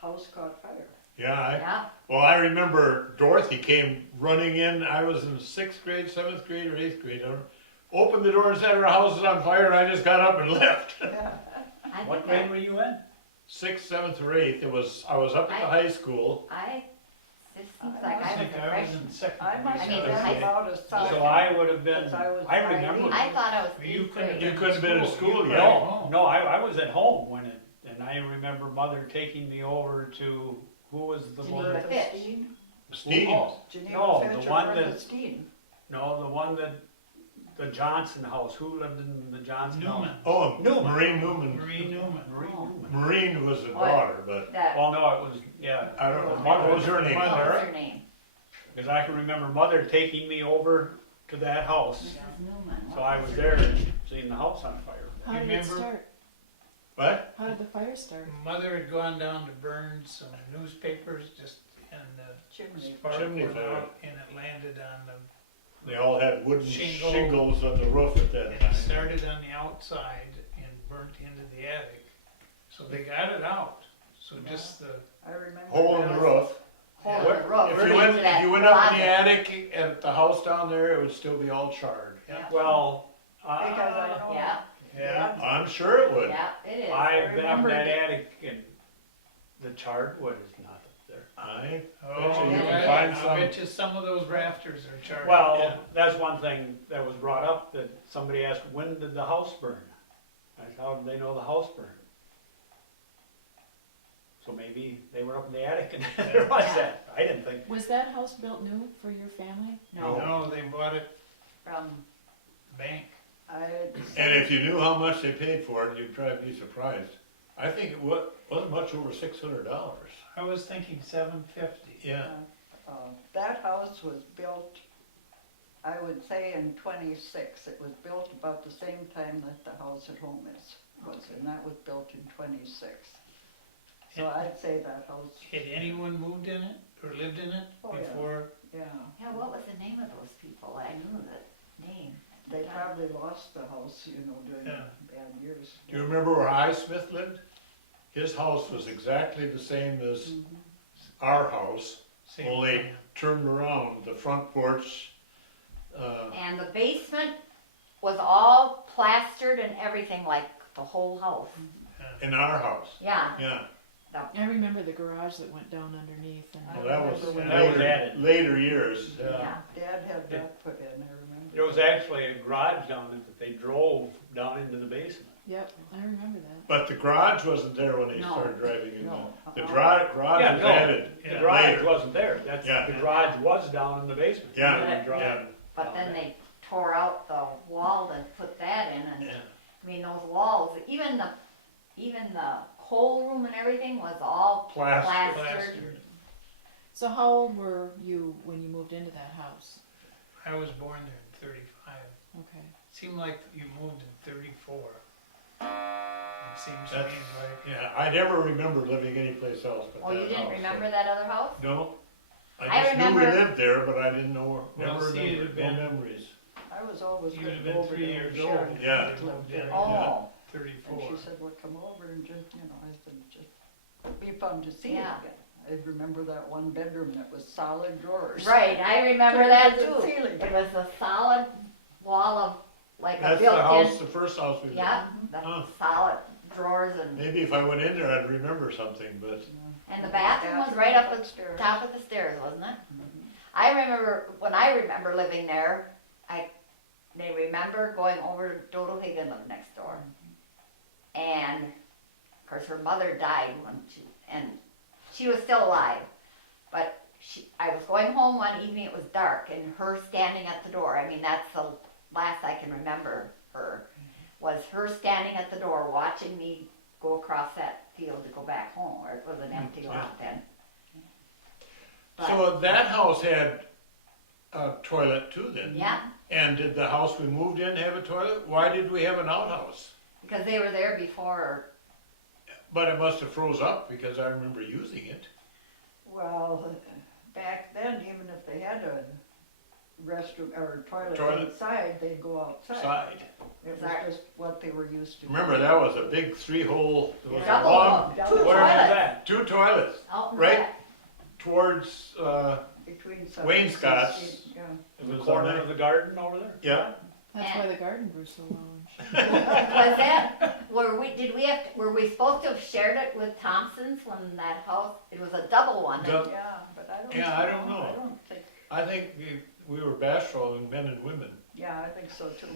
house caught fire. Yeah, Yeah, I remember Dorothy came running in, I was in 6th grade, 7th grade, or 8th grade, I don't know. Opened the door and said her house is on fire, and I just got up and left. Yeah. I What think grade were you in? 6th, 7th, or 8th, I was up at the high school. It seems like I was a I was freshman. in second I must grade. mean, have high been about as tall. So I would have been, Because I was I driving. remember. I thought I was You eighth couldn't grade. You couldn't have been in school You- yet. No, I was at home when it, and I remember mother taking me over to, who was the one? Geneva that- Fitch. Steve, Oh, Geneva No, Fitch the or one Brenda that- Steen. no, the one that, the Johnson house, who lived in the Johnson house? Newman. oh, Newman. Maureen Newman. Marie Newman. Marie Oh. Newman. Maureen was the What? daughter, but That, Well, no, it was, yeah, I don't know, what was her name, what was Sarah? her name? because I can remember mother taking me over to that house. Mrs. Newman. So I was there and seeing the house on fire. How did it Remember? start? What? How did the fire start? Mother had gone down to burn some newspapers just, and the Chimney. spark Chimney went fire. out and it landed on the, They all had wooden Shingle. shingles on the roof at that and time. it started on the outside and burnt into the attic. So they got it out. So just the, I remember. Hole in that. the roof. Hole in Where- the roof. If Right you went, into that if you went up in closet. the attic at the house down there, it would still be all charred. yeah, Well, Because I know. Yeah, yeah. I'm sure it would. yeah, it is. I've been up in remember that it. attic and the charred wood is not up there. I Oh, bet you can I find some- bet you some of those rafters are charged. Well, Yeah. that's one thing that was brought up, that somebody asked, when did the house burn? I said, how did they know the house burned? So maybe they were up in the attic and there was Yeah. that. I didn't think. Was that house built new for your family? No, No, they bought it from, bank. And if you knew how much they paid for it, you'd probably be surprised. I think it wasn't much over $600. I was thinking $750. Yeah. That house was built, I would say in 26. It was built about the same time that the house at home was, and that was built in 26. So I'd say that house, Had anyone moved in it or lived in it Oh, yeah. before? yeah, yeah, what was the name of those people? I knew the name. they probably lost the house, during Yeah. bad years. Do you remember where Highsmith lived? His house was exactly the same as Mhm. our house, Same only plan. turned around. The front porch, And the basement was all plastered and everything, like the whole house. in our house. Yeah, Yeah. I remember the garage that went down underneath and. Well, that was remember when that was later, added. later years. yeah. Dad had that put in, I remember. There was actually a garage down there that they drove down into the basement. Yep, I remember that. But the garage wasn't there when they No. started driving in. No. The Uh-uh. garage Yeah, was no. added The Yeah. garage later. wasn't there. That's, Yeah. the garage was down in the basement. Yeah, They didn't drive yeah. But down then there. they tore out the wall and put that in, and Yeah. I mean, those walls, even the coal room and everything was all Plaster. plastered. Plastered. So how old were you when you moved into that house? I was born there in 35. Okay. Seemed like you moved in 34. It seems That's- strange, like, Yeah, I never remember living anyplace else but Oh, that you didn't house, remember so- that other house? No. I I just knew we remember- lived there, but I didn't know, Well, never see, it'd remember, have no been- memories. I was always You'd going have to been go over 3 there years with old. Sharon. if Yeah. you lived Lived there. there. Oh, 34. And she said, well, come over and just, I said, just, it'd be fun to see it Yeah. again. I remember that one bedroom that was solid drawers. right, I remember that To the too. ceiling. It was a solid wall of, like a That's the house, built-in, the first house we lived in. yeah, the Huh. solid drawers and, Maybe if I went in there, I'd remember something, but and the bathroom was right up at the upstairs. top of the stairs, wasn't it? Mhm. I remember, when I remember living there, they remember going over to Dodo Higgin lived next door. And, of course, her mother died and she was still alive. But I was going home one evening, it was dark, and her standing at the door, I mean, that's the last I can remember her, was her standing at the door watching me go across that field to go back home, or it was an empty lot then. But, so that house had a toilet too then? yeah, And did the house we moved in have a toilet? Why did we have an outhouse? because they were there before. But it must have froze up because I remember using it. Well, back then, even if they had restroom or toilet Toilet. inside, they'd go outside. Side. It was Sorry. just what they were used to. Remember, that was a big 3-hole, it was a Double long, hole, Where was toilet. that? 2 toilets Out in the Right. back. towards, Between Wainscots. Yeah. In the Was corner on of the garden over there? yeah, That's And- why the garden grew so large. Was that, were we supposed to have shared it with Thompson's when that house, it was a double one? Dou- Yeah, but I don't. Yeah, I don't know. I don't think, I think we were bashful in men and women. yeah, I think so too.